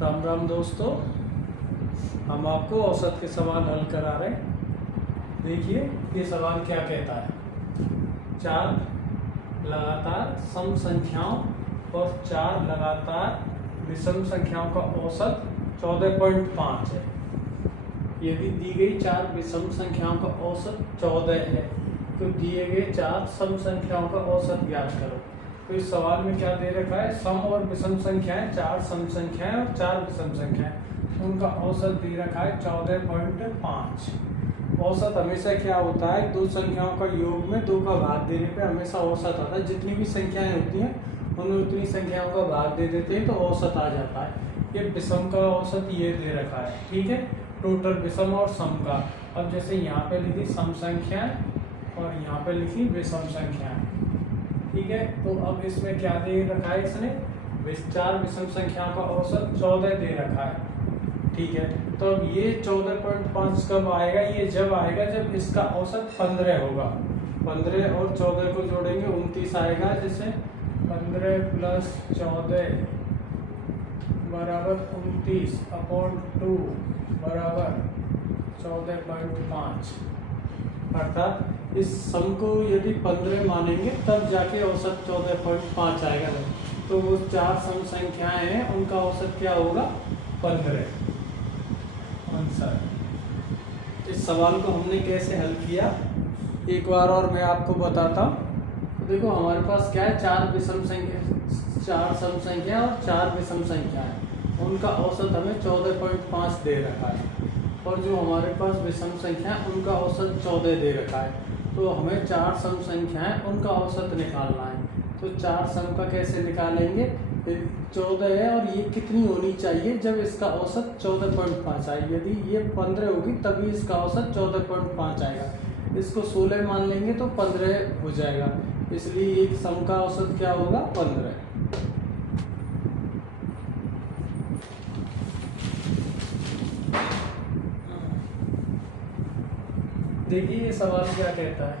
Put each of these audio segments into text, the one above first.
राम राम दोस्तों, हम आपको औसत के सवाल हल करा रहे हैं। देखिए ये सवाल क्या कहता है। 4 लगातार सम संख्याओं और 4 लगातार विषम संख्याओं का औसत 14.5 है। यदि दी गई 4 विषम संख्याओं का औसत 14 है तो दिए गए 4 सम संख्याओं का औसत ज्ञात करो। तो इस सवाल में क्या दे रखा है, सम और विषम संख्याएं, 4 सम संख्याएं और 4 विषम संख्याएं, उनका औसत दे रखा है 14.5। औसत हमेशा क्या होता है, दो संख्याओं का योग में 2 का भाग देने पे हमेशा औसत आता है। जितनी भी संख्याएं होती हैं उनमें उतनी संख्याओं का भाग दे देते हैं तो औसत आ जाता है। ये विषम का औसत ये दे रखा है, ठीक है, टोटल विषम और सम का। अब जैसे यहाँ पे लिखी सम संख्याएं और यहाँ पे लिखी विषम संख्याएं, ठीक है। तो अब इसमें क्या दे रखा है, इसने 4 विषम संख्याओं का औसत 14 दे रखा है, ठीक है। तो अब ये 14.5 कब आएगा, ये जब आएगा जब इसका औसत 15 होगा। 15 और 14 को जोड़ेंगे 29 आएगा। जैसे 15 + 14 बराबर 29/2 बराबर 14.5। अर्थात इस सम को यदि 15 मानेंगे तब जाके औसत 14.5 आएगा। तो वो 4 सम संख्याएं हैं, उनका औसत क्या होगा, 15 आंसर। इस सवाल को हमने कैसे हल किया एक बार और मैं आपको बताता हूँ। देखो हमारे पास क्या है, 4 विषम संख्या, 4 सम संख्या और 4 विषम संख्या है, उनका औसत हमें 14.5 दे रखा है। और जो हमारे पास विषम संख्या है उनका औसत 14 दे रखा है। तो हमें 4 सम संख्या है उनका औसत निकालना है। तो 4 सम का कैसे निकालेंगे, 14 है और ये कितनी होनी चाहिए जब इसका औसत 14.5 आए। यदि ये 15 होगी तभी इसका औसत 14.5 आएगा। इसको 16 मान लेंगे तो 15 हो जाएगा, इसलिए एक सम का औसत क्या होगा, 15। देखिए ये सवाल क्या कहता है,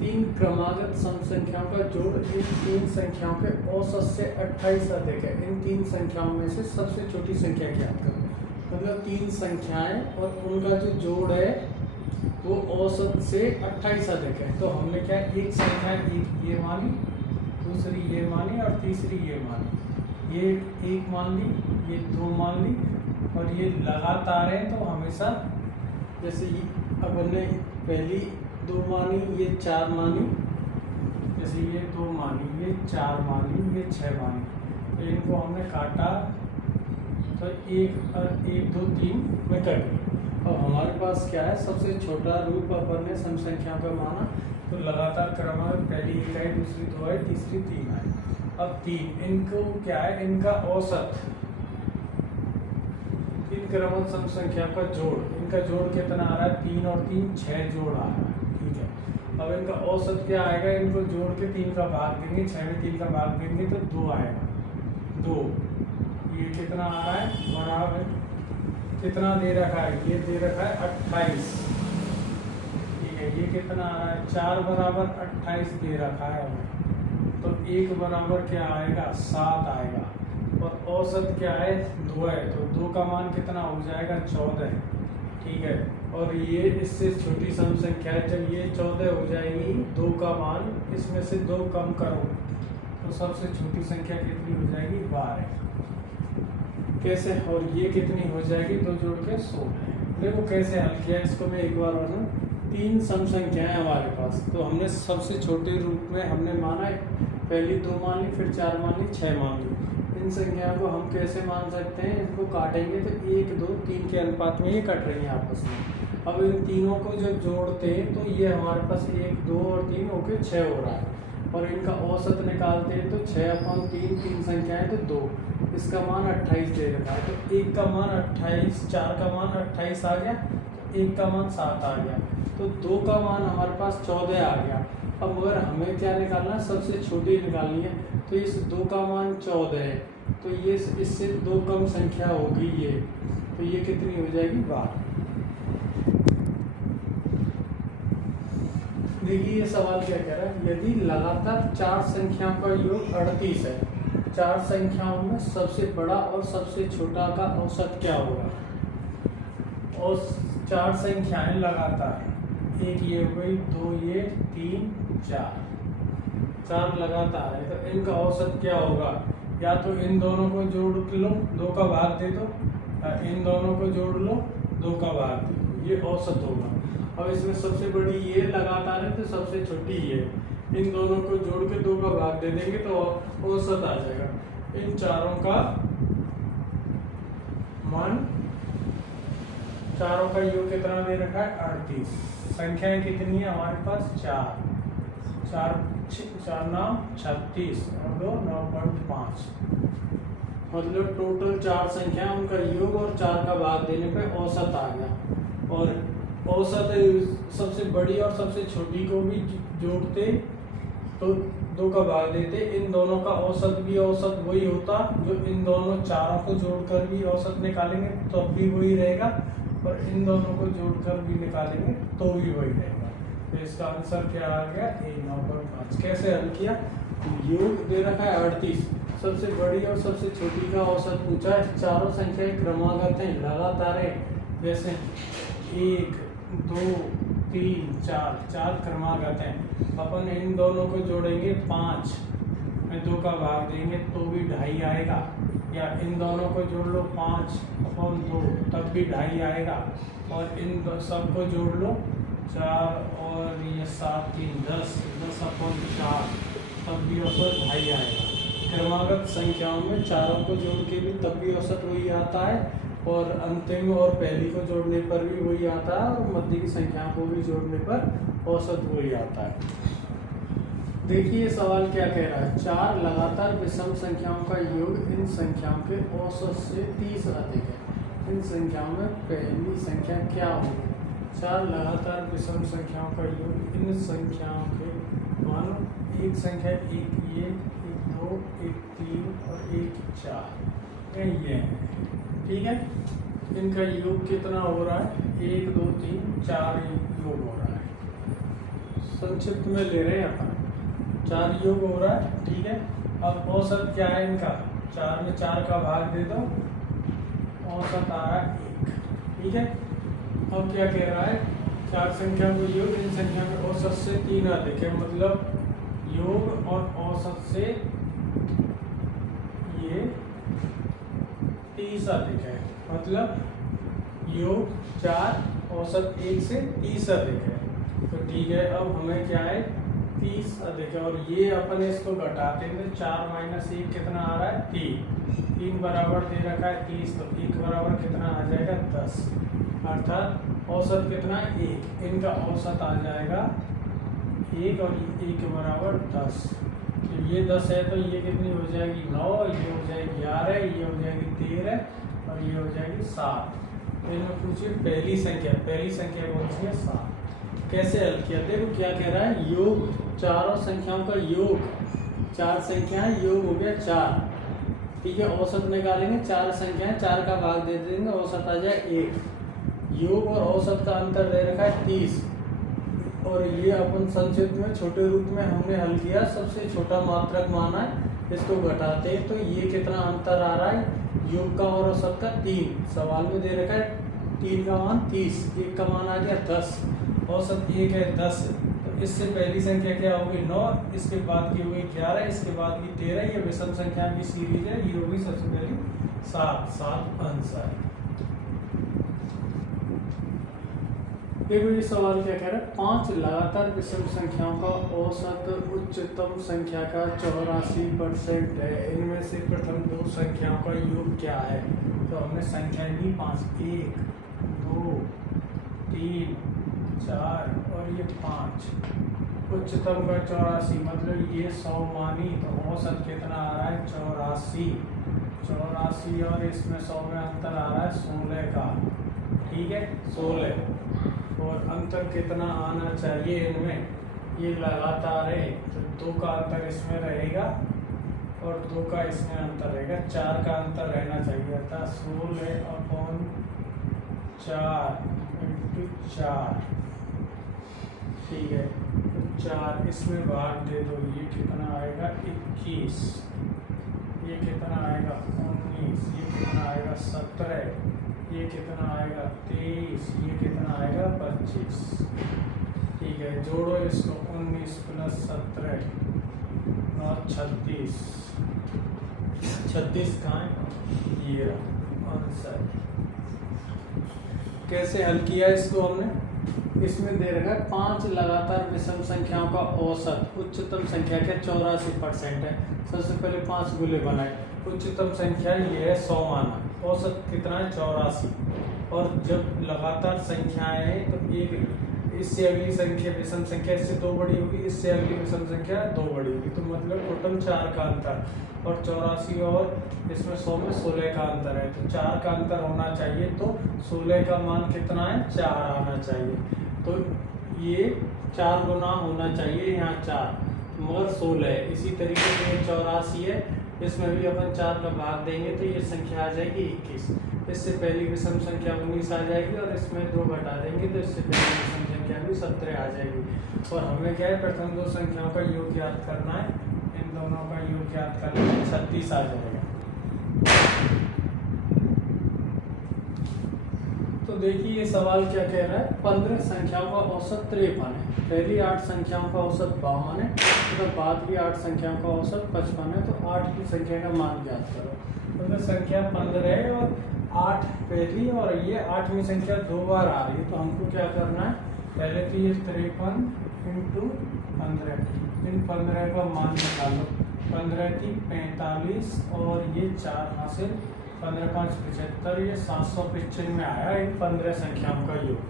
3 क्रमागत सम संख्याओं का जोड़ इन 3 संख्याओं के औसत से 28 अधिक है। इन 3 संख्याओं में से सबसे छोटी संख्या ज्ञात करो। मतलब 3 संख्याएं और उनका जो जोड़ है वो औसत से 28 अधिक है। तो हमने क्या, एक संख्या ये मानी, दूसरी ये मानी और तीसरी ये मानी। ये 1 मान ली, ये 2 मान ली और ये लगातार है तो हमेशा, जैसे अब हमने पहली 2 मानी, ये 4 मानी, जैसे ये 2 मानी, ये 4 मानी, ये 6 मानी, तो इनको हमने काटा तो 1 2 3 में कट गई। अब हमारे पास क्या है, सबसे छोटा रूप अपन ने सम संख्याओं का माना, तो लगातार क्रमांक पहली 1 आई, दूसरी 2 आई, तीसरी 3 आई। अब 3, इनको क्या है, इनका औसत, 3 क्रमांक सम संख्या का जोड़, इनका जोड़ कितना आ रहा है, 3 और 3 6 जोड़ आ रहा है, ठीक है। अब इनका औसत क्या आएगा, इनको जोड़ के 3 का भाग देंगे, 6 में 3 का भाग देंगे तो 2 आएगा। 2 ये कितना आ रहा है, बराबर कितना दे रखा है, ये दे रखा है 28, ठीक है। ये कितना आ रहा है, 4 बराबर 28 दे रखा है हमें, तो 1 बराबर क्या आएगा, 7 आएगा। और औसत क्या है, 2 है, तो 2 का मान कितना हो जाएगा, 14, ठीक है। और ये इससे छोटी सम संख्या है, जब ये 14 हो जाएगी, 2 का मान, इसमें से 2 कम करो तो सबसे छोटी संख्या कितनी हो जाएगी, 12। कैसे, और ये कितनी हो जाएगी, 2 जोड़ के 16। देखो कैसे हल किया इसको मैं एक बार और 3 सम संख्याएं हमारे पास, तो हमने सबसे छोटे रूप में हमने माना, पहली 2 मान ली, फिर 4 मान ली, 6 मान ली। इन संख्याओं को हम कैसे मान सकते हैं, इनको काटेंगे तो 1 2 3 के अनुपात में ये कट रही हैं आपस में। अब इन तीनों को जब जोड़ते हैं तो ये हमारे पास 1 2 और 3 होके 6 हो रहा है। और इनका औसत निकालते हैं तो 6/3, 3 संख्याएं तो 2, इसका मान 28 दे रखा है। तो 1 का मान 28, 4 का मान 28 आ गया, 1 का मान 7 आ गया, तो 2 का मान हमारे पास 14 आ गया। अब मगर हमें क्या निकालना है, सबसे छोटी निकालनी है। तो इस 2 का मान 14 है, तो ये इससे 2 कम संख्या होगी ये, तो ये कितनी हो जाएगी, 12। देखिए ये सवाल क्या कह रहा है, यदि लगातार 4 संख्याओं का योग 38 है चार संख्याओं में सबसे बड़ा और सबसे छोटा का औसत क्या होगा। और चार संख्याएं लगातार, एक ये हो गई, दो ये, तीन, चार लगातार है, तो इनका औसत क्या होगा। या तो इन दोनों को जोड़ लो, दो का भाग दे दो, इन दोनों को जोड़ लो, दो का भाग दे दो, ये औसत होगा। अब इसमें सबसे बड़ी ये लगातार है तो सबसे छोटी ये, इन दोनों को जोड़ के दो का भाग दे देंगे तो औसत आ जाएगा। इन चारों का मान, चारों का योग कितना दे रखा है 38। संख्याएं कितनी है हमारे पास, चार नाम 36 और 2 9.5, मतलब टोटल चार संख्या उनका योग और चार का भाग देने पे औसत आ गया। और औसत सबसे बड़ी और सबसे छोटी को भी जोड़ते तो दो का भाग देते, इन दोनों का औसत भी औसत वही होता जो इन दोनों चारों को जोड़कर भी औसत निकालेंगे तो भी वही रहेगा, और इन दोनों को जोड़कर भी निकालेंगे तो भी वही रहेगा। तो इसका आंसर क्या आ गया, A 9.5। कैसे हल किया, योग दे रखा है 38, सबसे बड़ी और सबसे छोटी का औसत पूछा है। चारों संख्याएं क्रमागत हैं, लगातार है, जैसे 1 2 3 4, चार क्रमागत हैं। अपन इन दोनों को जोड़ेंगे 5 में 2 का भाग देंगे तो भी 2.5 आएगा, या इन दोनों को जोड़ लो 5/2 तब भी 2.5 आएगा, और इन सबको जोड़ लो 4 और ये 7 3 10/4 तब भी औसत 2.5 आएगा। क्रमागत संख्याओं में चारों को जोड़ के भी तब भी औसत वही आता है, और अंतिम और पहली को जोड़ने पर भी वही आता है, और मध्य की संख्याओं को भी जोड़ने पर औसत वही आता है। देखिए सवाल क्या कह रहा है, चार लगातार विषम संख्याओं का योग इन संख्याओं के औसत से 30 अधिक है। इन संख्याओं में पहली संख्या क्या होगी। चार लगातार विषम संख्याओं का योग इन संख्याओं के, मानो एक संख्या, एक ये, एक 2, एक 3 और एक 4, ये है, ठीक है। इनका योग कितना हो रहा है, 1 2 3 4 योग हो रहा है। संक्षिप्त में ले रहे हैं अपन, 4 योग हो रहा है, ठीक है। अब औसत क्या है इनका, 4 में 4 का भाग दे दो, औसत आ रहा है 1, ठीक है। अब क्या कह रहा है, चार संख्या को योग इन संख्या में औसत से 3 अधिक है, मतलब योग और औसत से ये 30 अधिक है, मतलब योग 4 औसत 1 से 30 अधिक है। तो ठीक है, अब हमें क्या है 30 अधिक है, और ये अपन इसको घटाते हैं, 4 - 1 कितना आ रहा है 3 बराबर दे रखा है 30, तो 1 बराबर कितना आ जाएगा 10, अर्थात औसत कितना है 1। इनका औसत आ जाएगा 1 और 1 बराबर 10। तो ये 10 है तो ये कितनी हो जाएगी 9, ये हो जाएगी 11, ये हो जाएगी 13 और ये हो जाएगी 7। तो इनमें पूछिए पहली संख्या कौन सी है 7। कैसे हल किया, देखो क्या कह रहा है, योग चारों संख्याओं का योग, चार संख्याएं योग हो गया 4, ठीक है। औसत निकालेंगे, चार संख्याएं 4 का भाग दे देंगे, औसत आ जाए 1। योग और औसत का अंतर दे रखा है 30, और ये अपन संक्षिप्त में छोटे रूप में हमने हल किया, सबसे छोटा मात्रक माना है, इसको घटाते हैं तो ये कितना अंतर आ रहा है, योग का और औसत का 3। सवाल में दे रखा है 3 का मान 30, 1 का मान आ गया 10, औसत 1 है 10, तो इससे पहली संख्या क्या होगी 9, इसके बाद की होगी 11, इसके बाद की 13। ये विषम संख्या की सीरीज है, ये होगी सबसे पहली 7 आंसर। देखो ये सवाल क्या कह रहा है, 5 लगातार विषम संख्याओं का औसत उच्चतम संख्या का 84% है। इनमें से प्रथम 2 संख्याओं का योग क्या है। तो हमने संख्याएं दी 5, 1 2 3 4 और ये 5। उच्चतम का 84, मतलब ये 100 मानी, तो औसत कितना आ रहा है 84, और इसमें 100 में अंतर आ रहा है 16 का, ठीक है 16। और अंतर कितना आना चाहिए इनमें, ये लगातार है तो 2 का अंतर इसमें रहेगा और 2 का इसमें अंतर रहेगा, 4 का अंतर रहना चाहिए, अर्थात 16/4 × 4, ठीक है। तो 4 इसमें भाग दे दो, ये कितना आएगा 21, ये कितना आएगा 19, ये कितना आएगा 17, ये कितना आएगा 23, ये कितना आएगा 25। ठीक है, जोड़ो इसको 19 + 17 9 36, 36 कहाँ है, ये आंसर। कैसे हल किया इसको हमने, इसमें दे रखा है 5 लगातार विषम संख्याओं का औसत उच्चतम संख्या के 84% है। सबसे पहले 5 गुले बनाए, उच्चतम संख्या ये है 100 माना, औसत कितना है 84, और जब लगातार संख्याएं हैं तो एक इससे अगली संख्या विषम संख्या इससे 2 बड़ी होगी, इससे अगली विषम संख्या 2 बड़ी होगी, तो मतलब टोटल 4 का अंतर, और 84 और इसमें 100 में 16 का अंतर है, तो 4 का अंतर होना चाहिए, तो 16 का मान कितना है 4 आना चाहिए, तो ये 4 गुना होना चाहिए, यहाँ 4 मगर 16 है। इसी तरीके से ये 84 है, इसमें भी अपन 4 का भाग देंगे तो ये संख्या आ जाएगी 21, इससे पहली विषम संख्या 19 आ जाएगी, और इसमें 2 घटा देंगे तो इससे पहली विषम संख्या भी 17 आ जाएगी। और हमें क्या है, प्रथम 2 संख्याओं का योग ज्ञात करना है, इन दोनों का योग ज्ञात करना है, 36 आ जाएगा। तो देखिए ये सवाल क्या कह रहा है, 15 संख्याओं का औसत 53 है, पहली 8 संख्याओं का औसत 52 है, तो बाद की 8 संख्याओं का औसत 55 है, तो 8 की संख्या का मान ज्ञात करो। मतलब संख्या 15 है और 8 पहली, और ये 8वीं संख्या 2 बार आ रही है, तो हमको क्या करना है, पहले तो ये 53 × 15, इन 15 का मान निकालो, 15 × 3 45, और ये 4 हासिल, 15 × 5 75, ये 795 में आया इन 15 संख्याओं का योग।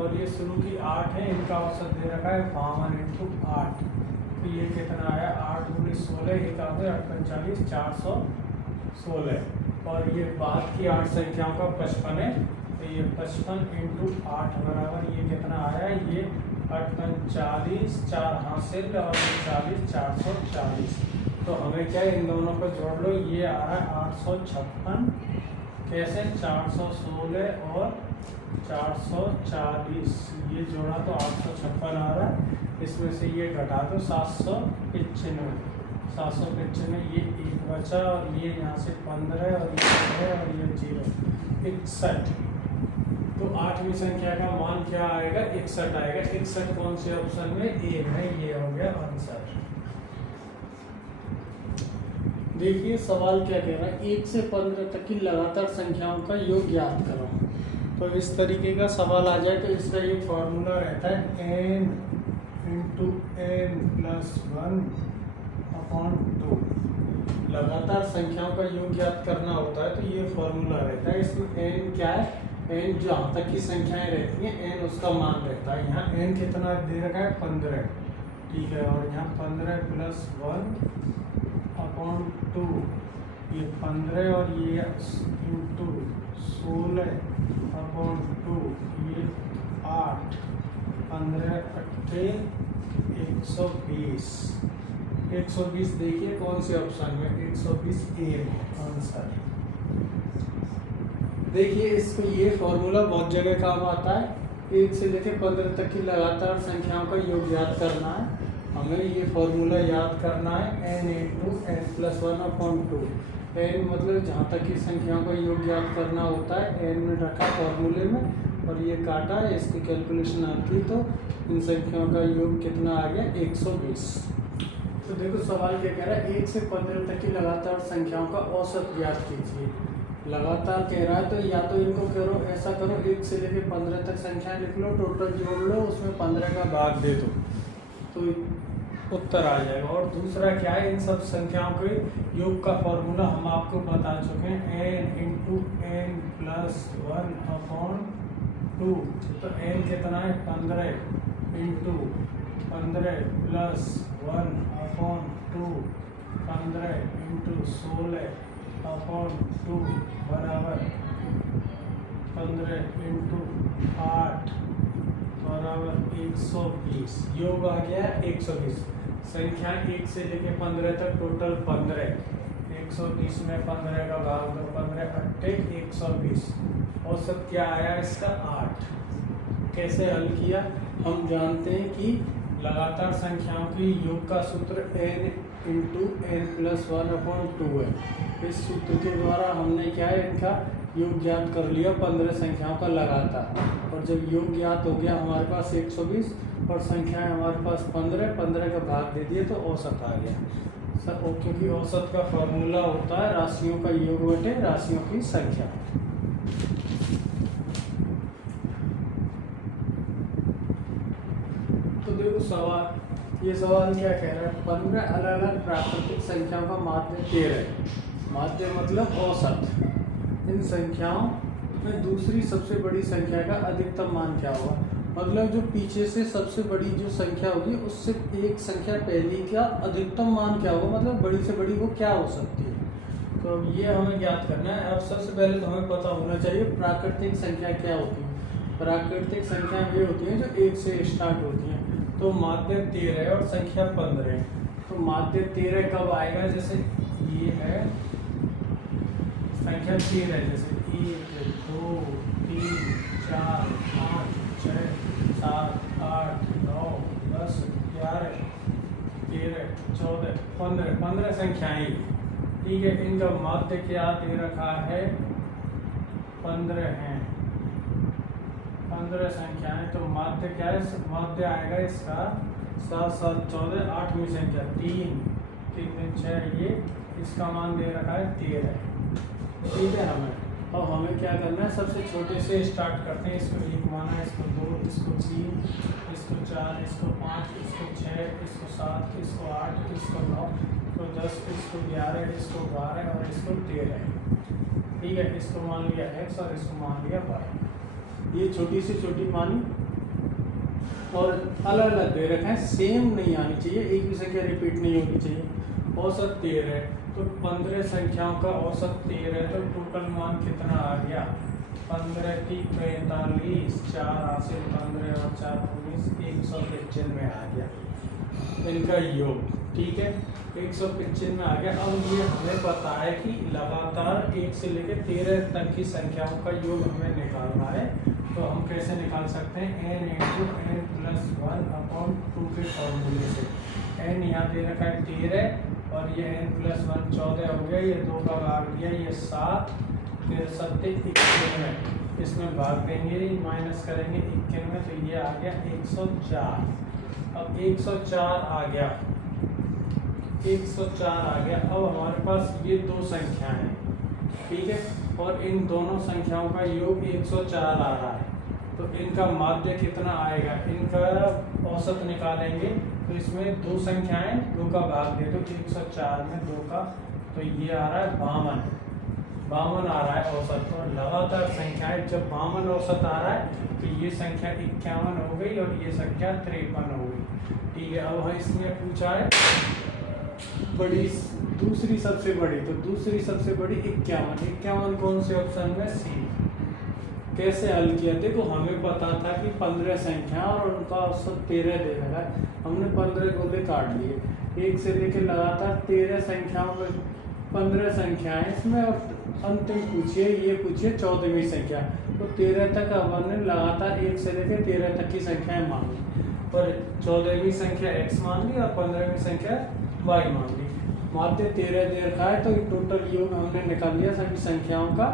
और ये शुरू की 8 है, इनका औसत दे रखा है 52 × 8, तो ये कितना आया 8 × 16, ये का 45, 416, और ये बाद की 8 संख्याओं का 55 है, तो ये 55 × 8 बराबर ये कितना आया, ये 48, 4 हासिल, और ये 40, 440। तो हमें क्या है, इन दोनों को जोड़ लो, ये आ रहा है 856, कैसे 416 और 440, ये जोड़ा तो 856 आ रहा है, इसमें से ये घटा दो 795, 795, ये 1 बचा, और ये यहाँ से 15, और ये है, और ये 0, 61। तो 8वीं संख्या का मान क्या आएगा, 61 आएगा। 61 कौन से ऑप्शन में, ए है, ये हो गया आंसर। देखिए सवाल क्या कह रहा है, 1 से 15 तक की लगातार संख्याओं का योग ज्ञात करो। तो इस तरीके का सवाल आ जाए तो इसका ये फॉर्मूला रहता है n × n + 1/2। लगातार संख्याओं का योग ज्ञात करना होता है तो ये फॉर्मूला रहता है। इसमें n क्या है, n जहाँ तक की संख्याएं रहती हैं n उसका मान रहता है। यहाँ n कितना दे रखा है 15, ठीक है, और यहाँ 15 + 1/2, ये 15 और ये × 16/2, ये 8, 15 × 120। 120 देखिए कौन से ऑप्शन में, 120 ए आंसर। देखिए इसको ये फॉर्मूला बहुत जगह काम आता है। 1 से लेकर 15 तक की लगातार संख्याओं का योग याद करना है। हमें ये फॉर्मूला याद करना है n × n + 1/2। n मतलब जहाँ तक की संख्याओं का योग याद करना होता है, n रखा फॉर्मूले में और ये काटा है, इसकी कैलकुलेशन आती तो इन संख्याओं का योग कितना आ गया 120। तो देखो सवाल क्या कह रहा है, 1 से 15 तक की लगातार संख्याओं का औसत ज्ञात कीजिए। लगातार कह रहा है तो या तो इनको करो, ऐसा करो 1 से लेकर 15 तक संख्या लिख लो, टोटल जोड़ लो, उसमें 15 का भाग दे दो तो उत्तर आ जाएगा। और दूसरा क्या है, इन सब संख्याओं के योग का फॉर्मूला हम आपको बता चुके हैं, n × n + 1/2। तो n कितना है 15 × 15 + 1/2, 15 × 16/2 बराबर 15 × 8 बराबर 120। योग आ गया 120। संख्या 1 से लेके 15 तक टोटल 15, 120 में 15 का भाग दो, 15 × 8 120। औसत क्या आया इसका 8। कैसे हल किया, हम जानते हैं कि लगातार संख्याओं की योग का सूत्र n इंटू एन प्लस 1/2 है। इस सूत्र के द्वारा हमने क्या है, इनका योग ज्ञात कर लिया 15 संख्याओं का लगातार। और जब योग ज्ञात हो गया हमारे पास 120 और संख्याएं हमारे पास 15 का भाग दे दिए तो औसत आ गया सर। क्योंकि औसत का फॉर्मूला होता है राशियों का योग बटे राशियों की संख्या। तो देखो सवाल, ये सवाल क्या कह रहा है, 15 अलग अलग प्राकृतिक संख्याओं का माध्य 13 है। माध्य मतलब औसत। इन संख्याओं में दूसरी सबसे बड़ी संख्या का अधिकतम मान क्या होगा, मतलब जो पीछे से सबसे बड़ी जो संख्या होगी उससे एक संख्या पहली का अधिकतम मान क्या होगा, मतलब बड़ी से बड़ी वो क्या हो सकती है। तो अब ये हमें ज्ञात करना है। अब सबसे पहले तो हमें पता होना चाहिए प्राकृतिक संख्या क्या होती है। प्राकृतिक संख्या ये होती है जो 1 से स्टार्ट होती है। तो माध्य 13 है और संख्या 15 है। तो माध्य 13 कब आएगा, जैसे ये है संख्या 13 है, जैसे 1 2 3 4 5 6 7 8 9 10 11 13 14 15 संख्याएं, ठीक है। इनका माध्य क्या दे रखा है, 15 है, 15 संख्याएं। तो माध्य क्या है, माध्य आएगा इसका 7 7 14 8वीं संख्या 3 3 3 6, ये इसका मान दे रखा है 13, ठीक है। हमें क्या करना है, सबसे छोटे से स्टार्ट करते हैं। इसको 1 माना, इसको 2, इसको 3, इसको 4, इसको 5, इसको 6, इसको 7, इसको 8, इसको 9, इसको 10, इसको 11, इसको 12 और इसको 13, ठीक है। इसको मान लिया x और इसको मान लिया y। ये छोटी से छोटी मानी और अलग अलग दे रखा है, सेम नहीं आनी चाहिए, एक भी संख्या रिपीट नहीं होनी चाहिए। औसत 13 है तो 15 संख्याओं का औसत 13 है, तो टोटल मान कितना आ गया, 15 की 45, 4 हासिल 15 और 4 19, 195 आ गया इनका योग, ठीक है। 195 आ गया। अब ये हमें पता है कि लगातार 1 से लेकर 13 तक की संख्याओं का योग हमें निकालना है। तो हम कैसे निकाल सकते हैं, n × n + 1/2 के फॉर्मूले से। n यहाँ दे रखा है 13 और ये n + 1 14 हो गया, ये 2 का भाग दिया, ये 7 13 7 91, इसमें भाग देंगे माइनस करेंगे 91, तो ये आ गया 104। अब 104 आ गया, 104 आ गया। अब हमारे पास ये दो संख्या हैं, ठीक है, और इन दोनों संख्याओं का योग 104 आ रहा है। तो इनका माध्य कितना आएगा, इनका औसत निकालेंगे। तो इसमें दो संख्याएं, 2 का भाग दे दो, 104 में 2 का, तो ये आ रहा है 52 आ रहा है औसत। और लगातार संख्याएं जब 52 औसत आ रहा है तो ये संख्या 51 हो गई और ये संख्या 53 हो गई, ठीक है। अब इसमें पूछा है बड़ी दूसरी सबसे बड़ी, तो दूसरी सबसे बड़ी 51 कौन से ऑप्शन में, सी। कैसे हल किया, देखो हमें पता था कि 15 संख्या और उनका औसत 13 दे रहा है। हमने 15 गोले काट लिए, 1 से लेकर लगातार 13 संख्याओं में 15 संख्याएं इसमें, और अंतिम पूछिए, ये पूछिए 14वीं संख्या। तो 13 तक हमने लगातार 1 से लेकर 13 तक की संख्याएं मान ली, और 14वीं संख्या x मान ली और 15वीं संख्या y मान ली। माध्य 13 दे रखा है, तो टोटल योग हमने निकाल लिया सभी संख्याओं का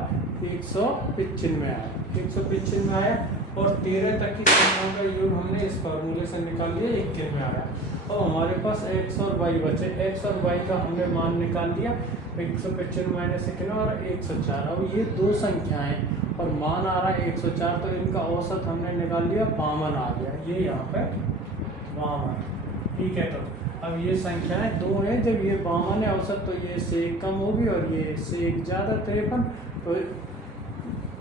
195 आया, 195 आया। और 13 तक की संख्याओं का योग हमने इस फॉर्मूले से निकाल लिया, 91 आया। और हमारे पास x और y बचे, x और y का हमने मान निकाल लिया, 195 - 91 और 104। अब ये दो संख्याएं और मान आ रहा है 104, तो इनका औसत हमने निकाल लिया, 52 आ गया, ये यहाँ पे 52, ठीक है। तो अब ये संख्याएं दो हैं, जब ये 52 है औसत, तो ये से एक कम होगी और ये से एक ज़्यादा 53, तो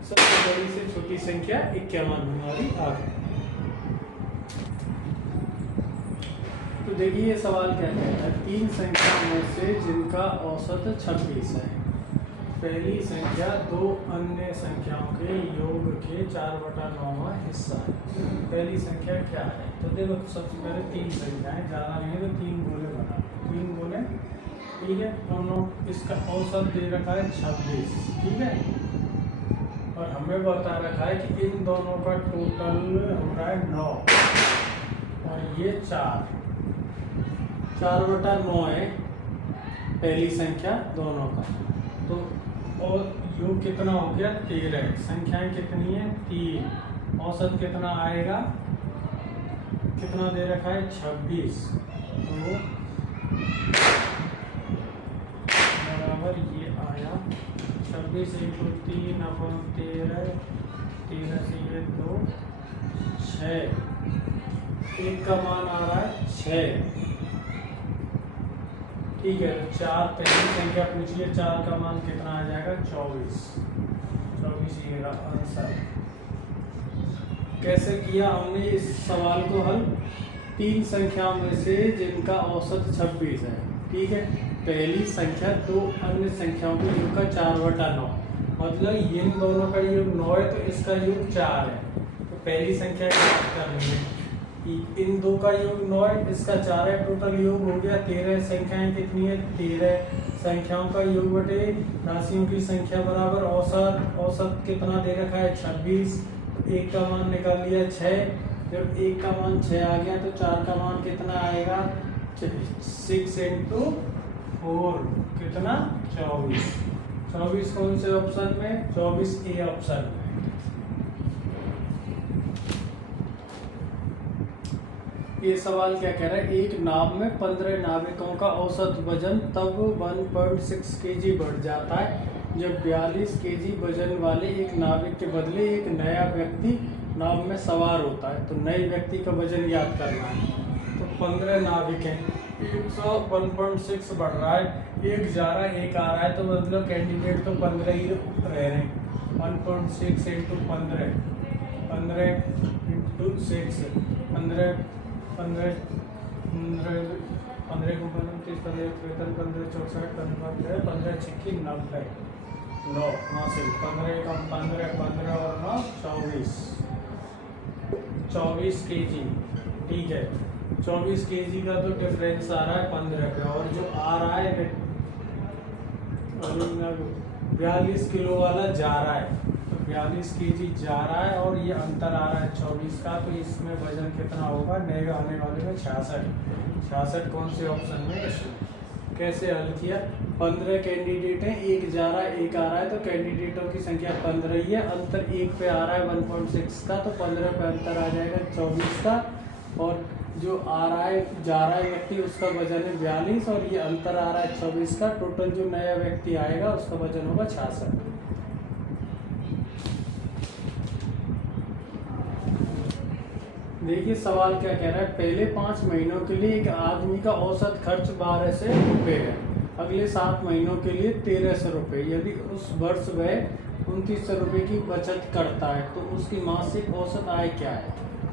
सबसे बड़ी से छोटी संख्या 51 हमारी आ गई। तो देखिए ये सवाल क्या कहता है, 3 संख्या में से जिनका औसत 26 है, पहली संख्या 2 अन्य संख्याओं के योग के 4/9वां हिस्सा है। पहली संख्या क्या है, तो देखो सबसे पहले 3 संख्याएं, ज़्यादा नहीं है तो 3 गोले बना, 3 गोले, ठीक है। दोनों, इसका औसत दे रखा है 26, ठीक है। और हमें बता रखा है कि इन दोनों का टोटल हो रहा है 9 और ये 4/9 है, पहली संख्या दोनों का। तो और योग कितना हो गया 13, संख्याएं कितनी है 3, औसत कितना आएगा, कितना दे रखा है 26, तो बराबर ये आया 26 × 3/13, 13 से ये 2, 6, एक का मान आ रहा है 6। ठीक है, तो 4 पहली संख्या पूछिए, 4 का मान कितना आ जाएगा 24, 24 ये रहा आंसर। कैसे किया हमने इस सवाल को हल, 3 संख्याओं में से जिनका औसत 26 है, ठीक है, पहली संख्या 2 अन्य संख्याओं के योग का 4/9, मतलब इन दोनों का योग 9 है तो इसका योग 4 है, तो पहली संख्या कर लेंगे, इन 2 का योग 9 है, इसका 4 है, टोटल योग हो गया 13। संख्याएं कितनी है 13, संख्याओं का योग बटे राशियों की संख्या बराबर औसत, औसत कितना दे रखा है 26, एक का मान निकाल लिया 6, जब एक का मान 6 आ गया तो 4 का मान कितना आएगा 6 × 4 कितना 24, 24 कौन से ऑप्शन में 24 ए ऑप्शन में। ये सवाल क्या कह रहा है, एक नाव में 15 नाविकों का औसत वजन तब 1.6 kg बढ़ जाता है जब 42 kg वजन वाले एक नाविक के बदले एक नया व्यक्ति नाव में सवार होता है। तो नए व्यक्ति का वजन याद करना है। तो 15 नाविक हैं, 1.6 बढ़ रहा है, एक जा रहा है एक आ रहा है, तो मतलब कैंडिडेट तो 15 ही रह रहे हैं। 1.6 × 15, 15 × 6, 15 15 15 को 29, 15 15 15 64, 15 15 6 90, 9 9 15 कम 15 15 और 9 24, 24 kg। ठीक है, 24 kg का तो डिफरेंस आ रहा है 15 पे, और जो आ रहा है 42 किलो वाला जा रहा है, 42 kg जा रहा है और ये अंतर आ रहा है 24 का, तो इसमें वजन कितना होगा, नए आने वाले में 66 कौन से ऑप्शन में। इसमें कैसे हल किया, 15 कैंडिडेट हैं, एक जा रहा है एक आ रहा है, तो कैंडिडेटों की संख्या 15 ही है, अंतर एक पे आ रहा है 1.6 का, तो 15 पे अंतर आ जाएगा 24 का, और जो आ रहा है जा रहा है व्यक्ति उसका वजन है 42 और ये अंतर आ रहा है 24 का, टोटल जो नया व्यक्ति आएगा उसका वजन होगा 66। देखिए सवाल क्या कह रहा है, पहले 5 महीनों के लिए एक आदमी का औसत खर्च 1200 रुपये है, अगले 7 महीनों के लिए 1300 रुपये, यदि उस वर्ष वह 2900 रुपये की बचत करता है तो उसकी मासिक औसत आय क्या है।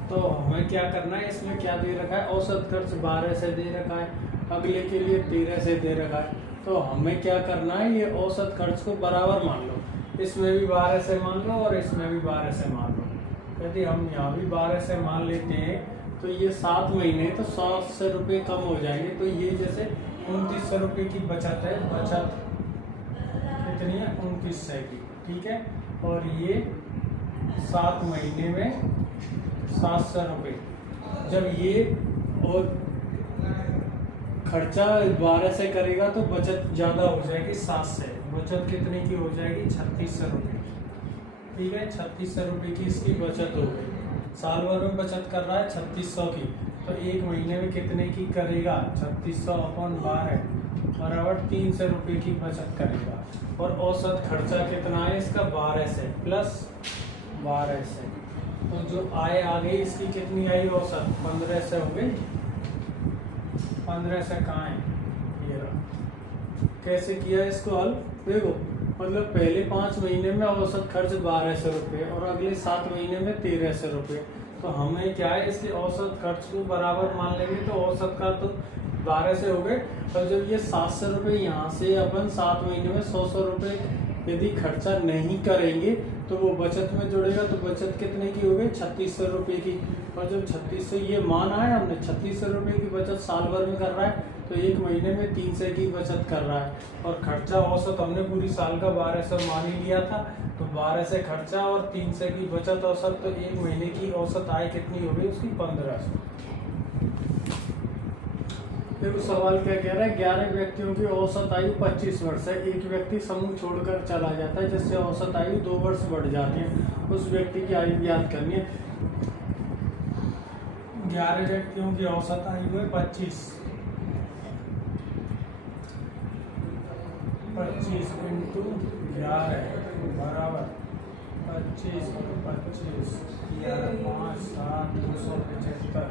तो हमें क्या करना है, इसमें क्या दे रखा है, औसत खर्च 1200 दे रखा है, अगले के लिए 1300 दे रखा है, तो हमें क्या करना है, ये औसत खर्च को बराबर मान लो, इसमें भी 1200 मान लो और इसमें भी 1200 मान लो। यदि हम यहाँ भी 1200 मान लेते हैं तो ये 7 महीने तो 700 रुपये कम हो जाएंगे, तो ये जैसे 2900 रुपये की बचत है, बचत कितनी है 2900 की, ठीक है, और ये 7 महीने में 700 रुपये, जब ये और खर्चा 1200 करेगा तो बचत ज़्यादा हो जाएगी 700, बचत कितने की हो जाएगी 3600 रुपये, ठीक है, 3600 रुपये की इसकी बचत हो गई, साल भर में बचत कर रहा है 3600 की, तो एक महीने में कितने की करेगा 3600/12 बराबर 300 रुपये की बचत करेगा, और औसत खर्चा कितना है इसका 1200 प्लस 1200, तो जो आय आ गई इसकी कितनी आई औसत 1500 हो गई, 1500 कहाँ है, ये रहा। कैसे किया इसको हल, देखो मतलब पहले 5 महीने में औसत खर्च 1200 रुपये और अगले 7 महीने में 1300 रुपये, तो हमें क्या है इसके औसत खर्च को बराबर मान लेंगे, तो औसत का तो 1200 हो गए, और जब ये 700 रुपये यहाँ से अपन 7 महीने में 100 रुपये यदि खर्चा नहीं करेंगे तो वो बचत में जुड़ेगा, तो बचत कितने की हो गई 3600 रुपये की, और जब 3600 ये मान आया हमने 3600 रुपये की बचत साल भर में कर रहा है, तो एक महीने में 300 की बचत कर रहा है, और खर्चा औसत हमने पूरी साल का 1200 मान ही लिया था, तो 1200 खर्चा और 300 की बचत औसत, तो एक महीने की औसत आय कितनी हो गई उसकी 1500। देखो सवाल क्या कह रहा है, 11 व्यक्तियों की औसत आयु 25 वर्ष है। एक व्यक्ति समूह छोड़कर चला जाता है जिससे औसत आयु 2 वर्ष बढ़ जाती है। उस व्यक्ति की आयु ज्ञात करनी है। 11 व्यक्तियों की औसत आयु है 25 इंटू 11 बराबर 25 11 5 7 275।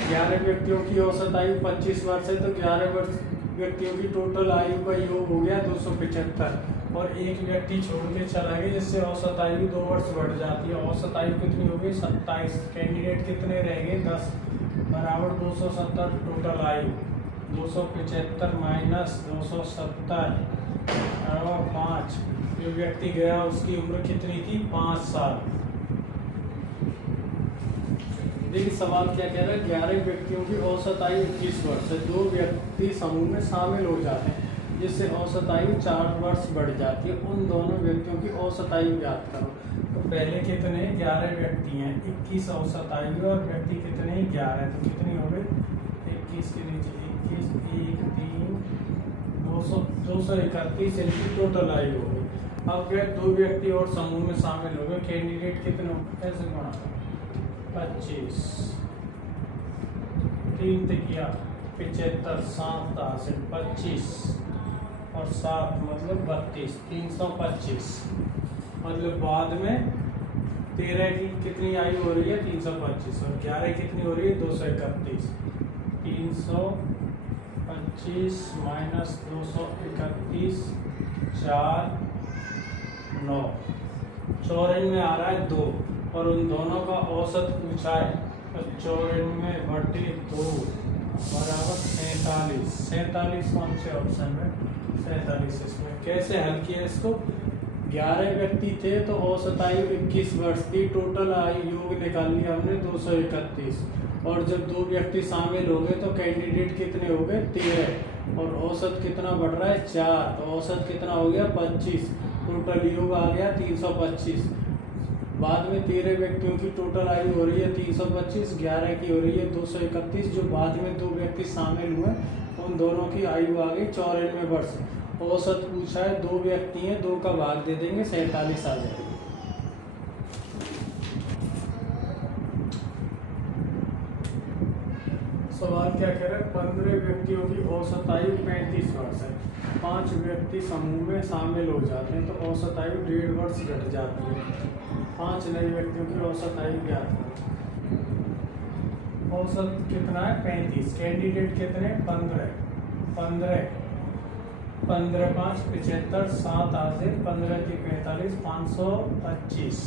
11 व्यक्तियों की औसत आयु 25 वर्ष है तो 11 व्यक्तियों की टोटल आयु का योग हो गया 275 और एक व्यक्ति छोड़ के चला गया जिससे औसत आयु 2 वर्ष बढ़ जाती है। औसत आयु कितनी हो गई 27। कैंडिडेट कितने रह गए 10 बराबर 270 टोटल आयु 275 माइनस 270 बराबर 5। जो व्यक्ति गया उसकी उम्र कितनी थी 5 साल। देखिए सवाल क्या कह रहा है, 11 व्यक्तियों की औसत आयु 21 वर्ष है। 2 व्यक्ति समूह में शामिल हो जाते हैं जिससे औसत आयु 4 वर्ष बढ़ जाती है। उन दोनों व्यक्तियों की औसत आयु ज्ञात करो। तो पहले कितने 11 व्यक्ति हैं, 21 औसत आयु और व्यक्ति कितने 11, तो कितनी हो गई 21 के नीचे 21 1 3 231 इनकी टोटल आयु हो गई। अब क्या 2 व्यक्ति और समूह में शामिल हो गए। कैंडिडेट कितने कैसे गुणा 25 3 किया 75 7 25 और 7 मतलब 32 325 मतलब बाद में 13 की कितनी आयु हो रही है 325 और 11 कितनी हो रही है 231। 325 माइनस 231 4 9 94 आ रहा है 2 और उन दोनों का औसत पूछा है तो 94/2 बराबर 47 कौन से ऑप्शन में 47। इसमें कैसे हल किया इसको, 11 व्यक्ति थे तो औसत आयु 21 वर्ष थी। टोटल आयु योग निकाल लिया हमने 231 और जब 2 व्यक्ति शामिल हो गए तो कैंडिडेट कितने हो गए 13 और औसत कितना बढ़ रहा है 4 तो औसत कितना हो गया 25। टोटल योग आ गया 325। बाद में 13 व्यक्तियों की टोटल आयु हो रही है 325, 11 की हो रही है 231। जो बाद में 2 व्यक्ति शामिल हुए उन दोनों की आयु आ गई 94 वर्ष। औसत पूछा है 2 व्यक्ति हैं 2 का भाग दे देंगे 47 आ जाएगी। सवाल क्या कह रहा है, 15 व्यक्तियों की औसत आयु 35 वर्ष है। 5 व्यक्ति समूह में शामिल हो जाते हैं तो औसत आयु 1.5 वर्ष घट जाती है। 5 नए व्यक्तियों की औसत आयु ज्ञात करें। औसत कितना है 35। कैंडिडेट कितने 15 15 5 75 7 आधे 15 की 45 525।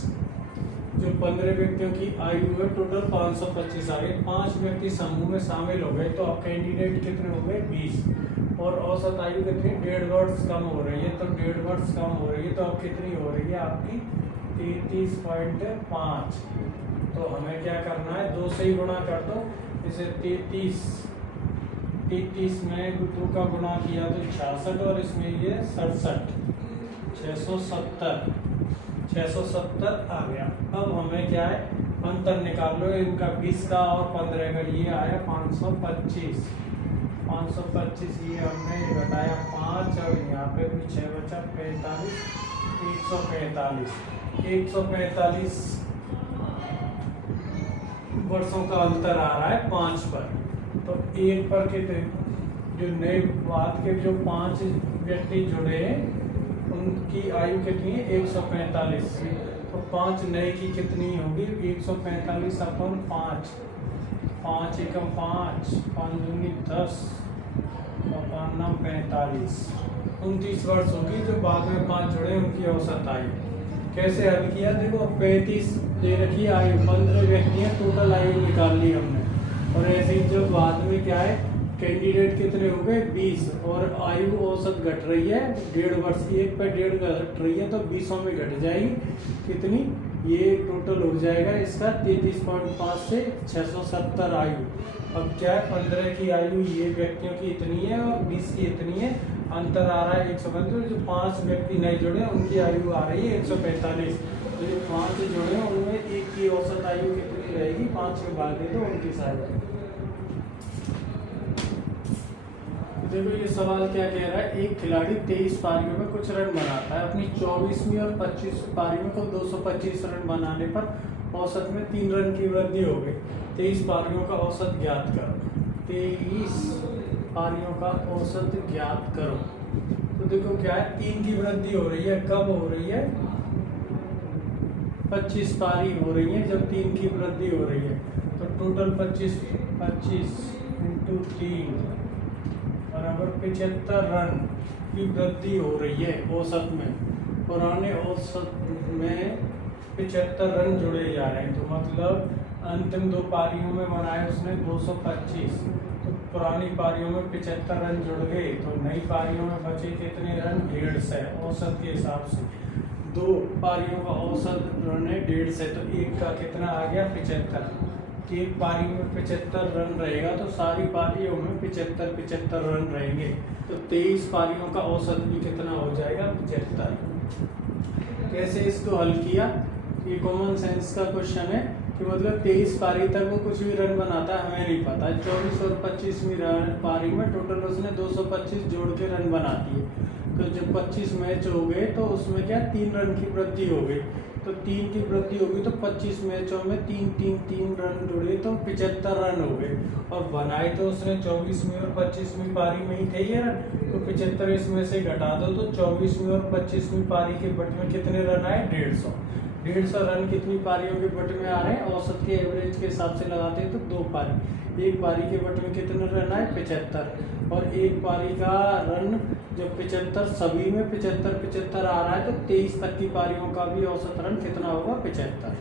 जो 15 व्यक्तियों की आयु है टोटल 525 आ गई। 5 व्यक्ति समूह में शामिल हो गए तो अब कैंडिडेट कितने हो गए 20 और औसत आयु कितनी 1.5 वर्ष कम हो रही है। तो 1.5 वर्ष कम हो रही है तो अब कितनी हो रही है आपकी 33.5। तो हमें क्या करना है 2 से ही गुणा कर दो। इसे 33 में 2 का गुणा किया तो 66 और इसमें ये 67 670 आ गया। अब हमें क्या है अंतर निकाल लो इनका 20 का और 15 का। ये आया 525 ये हमने बताया 5 और यहाँ पे भी 6 बचा 45 145 वर्षों का अंतर आ रहा है 5 पर। तो 1 पर कितने जो नए बात के जो 5 व्यक्ति जुड़े उनकी आयु कितनी है 145। तो 5 नए की कितनी होगी 145 अपन 5 5 एकम 5 5 दूनी 10 और 5 9 45 29 वर्ष होगी। जो बाद में 5 जुड़े उनकी औसत आयु कैसे हल किया, देखो 35 दे रखी आयु 15 व्यक्ति हैं टोटल आयु निकाल ली हमने। और ऐसे ही जो बाद में क्या है कैंडिडेट कितने हो गए 20 और आयु औसत घट रही है 1.5 वर्ष की। 1 पर 1.5 घट रही है तो 20 में घट जाएगी कितनी, ये टोटल हो जाएगा इसका 33.5 से 670 आयु। अब क्या है 15 की आयु ये व्यक्तियों की इतनी है और 20 की इतनी है। अंतर आ रहा है 145। जो 5 व्यक्ति नए जुड़े उनकी आयु आ रही है 145। तो जो 5 जुड़े उनमें एक की औसत आयु कितनी रहेगी 5 में भाग दे दो 29 आ जाएगी। देखो ये सवाल क्या कह रहा है, एक खिलाड़ी 23 पारियों में कुछ रन बनाता है, अपनी 24वीं और 25वीं पारी में कुल 225 रन बनाने पर औसत में 3 रन की वृद्धि हो गई। 23 पारियों का औसत ज्ञात करो। 23 पारियों का औसत ज्ञात करो। तो देखो क्या है, 3 की वृद्धि हो रही है, कब हो रही है? 25 पारी हो रही है जब 3 की वृद्धि हो रही है। तो टोटल 25 इंटू 3 बराबर 75 रन की वृद्धि हो रही है औसत में। पुराने औसत में 75 रन जुड़े जा रहे हैं। तो मतलब अंतिम 2 पारियों में बनाए उसने 225, तो पुरानी पारियों में 75 रन जुड़ गए, तो नई पारियों में बचे कितने रन? 150 औसत के हिसाब से। 2 पारियों का औसत रन है 150, तो एक का कितना आ गया? 75। एक पारी में 75 रन रहेगा तो सारी पारियों में 75 रन रहेंगे, तो 23 पारियों का औसत भी कितना हो जाएगा? 75। कैसे इसको हल किया? ये कॉमन सेंस का क्वेश्चन है कि मतलब 23 पारी तक वो कुछ भी रन बनाता है, हमें नहीं पता। 24 और 25वीं पारी में टोटल उसने 225 जोड़ के रन बना दिए। तो जब 25 मैच हो गए तो उसमें क्या 3 रन की वृद्धि हो गई। तो 3 की वृद्धि होगी तो 25 मैचों में 3 रन जुड़े तो 75 रन हो गए, और बनाए तो उसने 24वीं और 25वीं पारी में ही थे ये रन। तो 75 इसमें से घटा दो तो 24वीं और 25वीं पारी के बट में कितने रन आए? 150 रन कितनी पारियों के बट में आ रहे हैं? औसत के एवरेज के हिसाब से लगाते हैं तो 2 पारी। एक पारी के बट में कितने रन आए? 75, और एक पारी का रन जब 75 सभी में 75 आ रहा है तो 23 तक की पारियों का भी औसत रन कितना होगा? 75।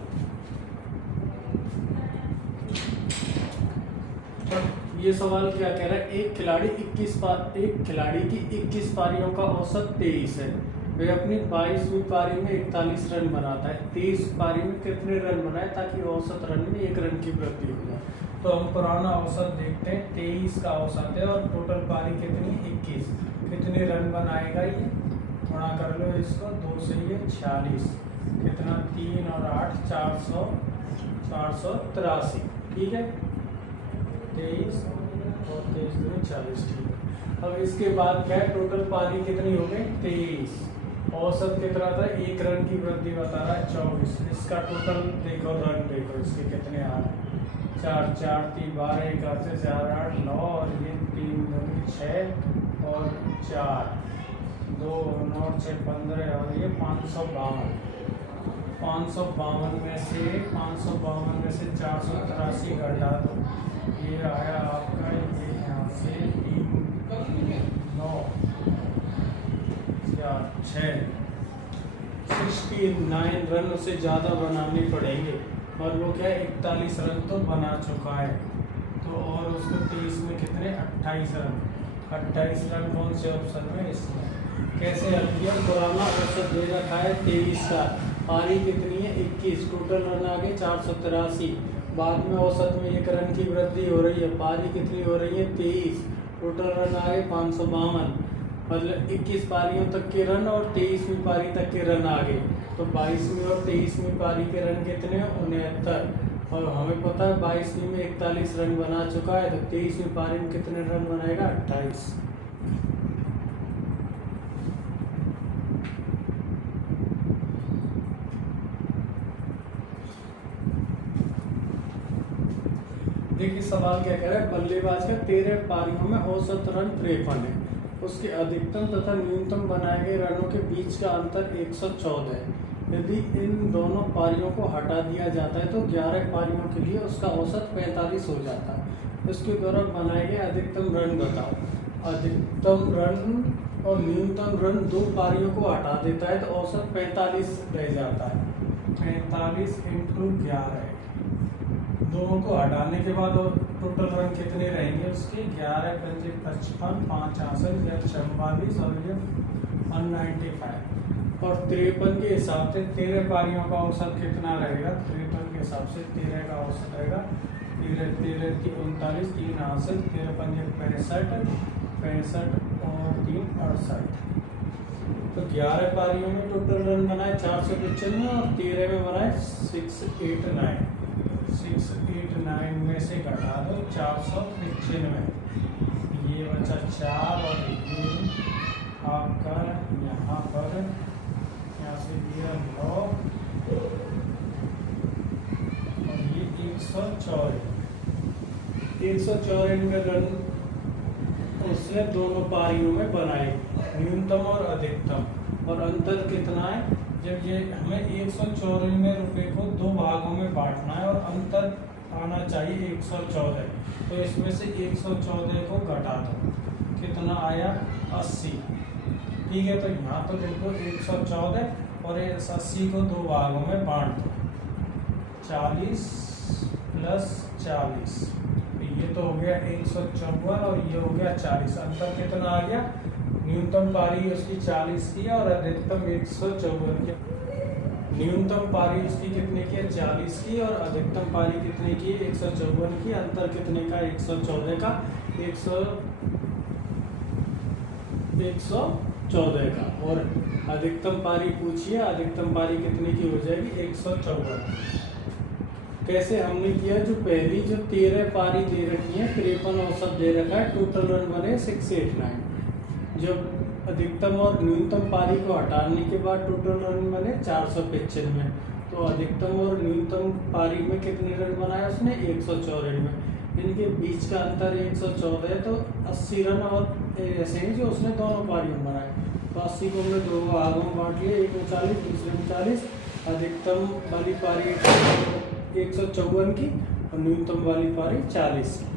ये सवाल क्या कह रहा है, एक खिलाड़ी की 21 पारियों का औसत 23 है, वे अपनी 22वीं पारी में 41 रन बनाता है। 23 पारी में कितने रन बनाए ताकि औसत रन में 1 रन की वृद्धि हो जाए? तो हम पुराना औसत देखते हैं, 23 का औसत है और टोटल पारी कितनी? 21। कितने रन बनाएगा ये? गुणा कर लो इसको, 2 से ये 46, कितना? 3 और 8 483। ठीक है, 23 और 23 में 40। ठीक है, अब इसके बाद क्या है, टोटल पारी कितनी हो गई? 23। औसत कितना था? 1 रन की वृद्धि बता रहा है 24। इसका टोटल देखो, रन देखो इसके कितने आ रहे हैं? 4 4 3 12, 1 से 4 8 9, और ये 3 2 6 और 4 2 9 6 15, और ये 552। 552 में से 483 घटा दो, ये आया आपका, ये यहाँ से 3 9 4 6 69 रन उसे ज़्यादा बनाने पड़ेंगे, और वो क्या है 41 रन तो बना चुका है। तो और उसको 23 में कितने? 28 रन। 28 रन कौन से ऑप्शन में? इसमें। कैसे हल किया? पुराना औसत दे रखा है 23 का, पारी कितनी है? 21, टोटल रन आ गए 483। बाद में औसत में 1 रन की वृद्धि हो रही है, पारी कितनी हो रही है? 23, टोटल रन आ गए 552। मतलब 21 पारियों तक के रन और 23वीं पारी तक के रन आ गए। तो 22वीं और 23वीं पारी के रन कितने? 69, और हमें पता है 22वीं में 41 रन बना चुका है, तो 23वीं पारी में कितने रन बनाएगा? 28। देखिए सवाल क्या कह रहा है, बल्लेबाज का 13 पारियों में औसत रन 53 है, उसके अधिकतम तथा न्यूनतम बनाए गए रनों के बीच का अंतर 114 है। यदि इन दोनों पारियों को हटा दिया जाता है तो 11 पारियों के लिए उसका औसत 45 हो जाता है। इसके द्वारा बनाए गए अधिकतम रन बताओ। अधिकतम रन और न्यूनतम रन 2 पारियों को हटा देता है तो औसत 45 रह जाता है। 45 इंटू 11, दोनों को हटाने के बाद और टोटल रन कितने रहेंगे उसके? 11 पंजे 55, 5 66 या 44, और ये 195। और 53 के हिसाब से 13 पारियों का औसत कितना रहेगा? 53 के हिसाब से 13 का औसत रहेगा 13 13 39, 3 68, 13 पंजे 65, 65 और 3 68। तो 11 पारियों में टोटल रन बनाए 495, और 13 में बनाए 689। 689 में से घटा दो 495, ये बचा 4 और ये आपका यहाँ पर यहाँ से दिया 9 और ये 154 का रन उसने दोनों पारियों में बनाए, न्यूनतम और अधिकतम। और अंतर कितना है, जब ये हमें 194 रुपये को दो भागों में बांटना है और अंतर आना चाहिए 114, तो इसमें से 114 को घटा दो, कितना आया 80। ठीक है, तो यहाँ तो देखो 114 और इस 80 को दो भागों में बांट दो, 40 + 40, ये तो हो गया 154 और ये हो गया 40। अंतर कितना आ गया, न्यूनतम पारी उसकी 40 की और अधिकतम 154 की। न्यूनतम पारी उसकी कितने की है, 40 की, और अधिकतम पारी कितने की, 154 की। अंतर कितने का, 114 का, 114 का। और अधिकतम पारी पूछिए, अधिकतम पारी कितने की हो जाएगी, 154। कैसे हमने किया, जो पहली जो 13 पारी दे रखी है, 53 औसत दे रखा है, टोटल रन बने 689। जब अधिकतम और न्यूनतम पारी को हटाने के बाद टोटल रन बने 495। तो अधिकतम और न्यूनतम पारी में कितने रन बनाए उसने, 194। इनके बीच का अंतर 114 है, तो 80 रन और ऐसे ही जो उसने दोनों पारियों में बनाए। तो 80 को हमने दो भागों में बांट लिया, एक में 40 दूसरे में 40। अधिकतम वाली पारी 154 की और न्यूनतम वाली पारी 40 की।